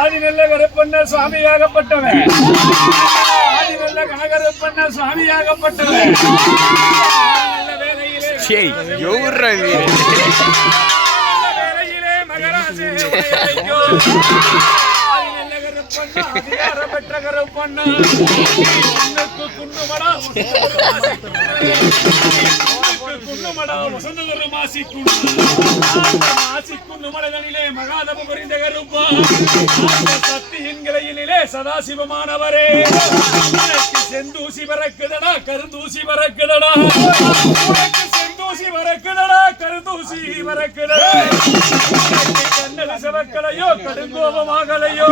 ஆதிநெல்ல கருப்பண்ண சுவாமியாகப்பட்டவன் ஆதிநெல்ல கனகருப்பண்ண சுவாமியாகப்பட்டவன் வேலையிலே மகராசே அதிகாரம் பெற்ற கருப்பண்ணா குண்டுமடா குண்டுமடா வசந்தகரு மாசி குண்டுமடனிலே மகாதப புரிந்த கருப்பா சக்தியின் கிளையிலே சதாசிவமானவரே செந்தூசி பறக்குதடா கருந்தூசி பறக்குதடா செந்தூசி பறக்குதடா கருந்தூசி பறக்குதடா கண்ணது செவக்கலையோ கடுங்கோபமாகலையோ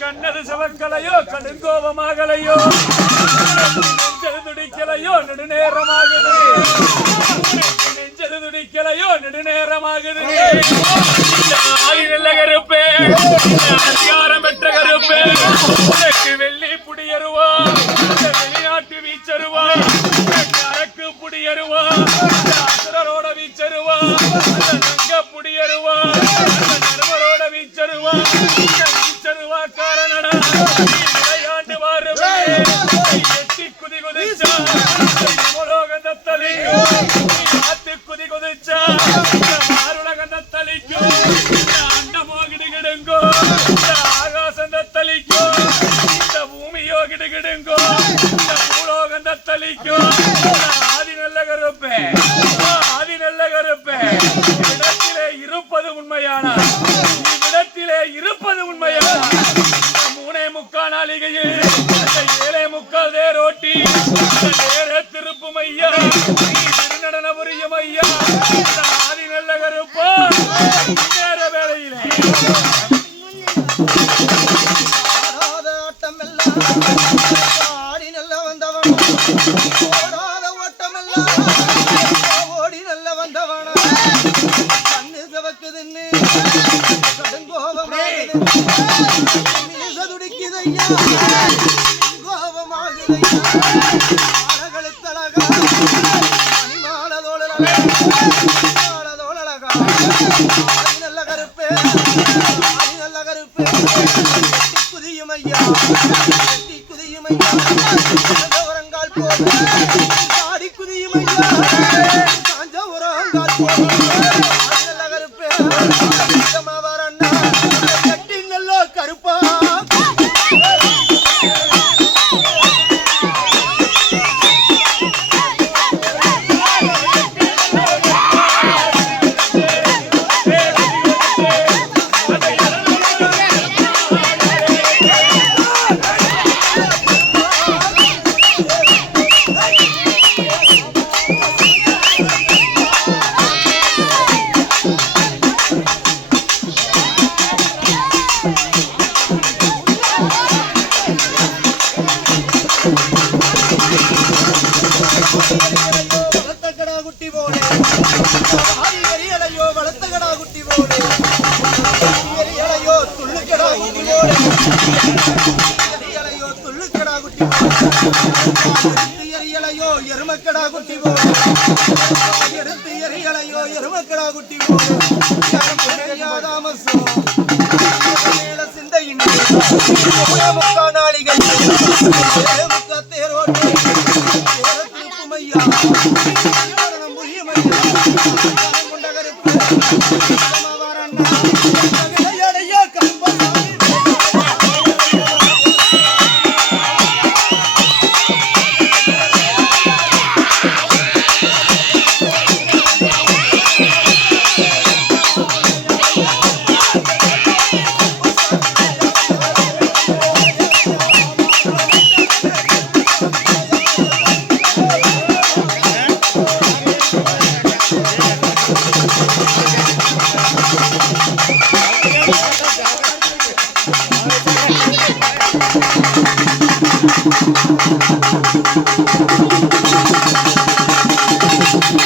கண்ணது செவக்கலையோ கடுங்கோபமாகலையோ நெஞ்சது துடிக்கலையோ நெடுநேரமாகுது நெஞ்சது துடிக்கலையோ நெடுநேரமாகுது ஆயிரல்ல கருப்பே அதிகாரம் பெற்ற கருப்பே வெள்ளி புடியருவா வெளிநாட்டு வீச்சருவா அரக்கு புடியருவா அசுரரோட வீச்சருவா நங்க புடியருவா நடுவரோட வீச்சருவா வீச்சருவா காரணடா விளையாண்டு வாருமே எட்டி குதி குதிச்சா உலோகந்த தலிக்கும் ஆத்து குதி குதிச்சா ஆருலகந்த தலிக்கும் அண்டமோ கிடுகிடுங்கோ ஆகாசந்த தலிக்கும் இந்த பூமியோ கிடுகிடுங்கோ இந்த பூலோகந்த தலிக்கும் ஆதிநெல்ல கருப்பே ஆதிநெல்ல கருப்பே இடத்திலே இருப்பது உண்மையானா இடத்திலே இருப்பது உண்மையானா மூணே முக்கால் நாளிகையில் 7.25 தேரோட்டி திருப்பும் ஐயா திருநடன புரியும் ஐயா ஆதிநெல்ல கருப்பா நேர வேளையிலே ஆடி நல்ல வந்தவன் ஓடாத ஓட்டமெல்லாம் ஓடி நல்ல வந்தவன கண்ணு சவக்குதுன்னு கடுங்கோபமாகுது துடிக்குதையா கோபமாகுதையா அழகழுத்தழகா மணிமாலதோழலகா நல்ல கருப்பே நல்ல கருப்பே குதியும் ஐயா குதியும் ஐயா உரங்கால் போது ஆடி குதியும் ஐயா காஞ்ச உரங்கால் போது நல்ல கருப்பே வரண்ணா கட்டி நல்ல கருப்பா எருமக்கடா குட்டி எடுத்து எரியலையோ எருமக்கடா குட்டி சிந்தையின் முக்கா நாளிகள் முக்க தேரோட்டி திருப்புமையா கொண்ட கருப்பு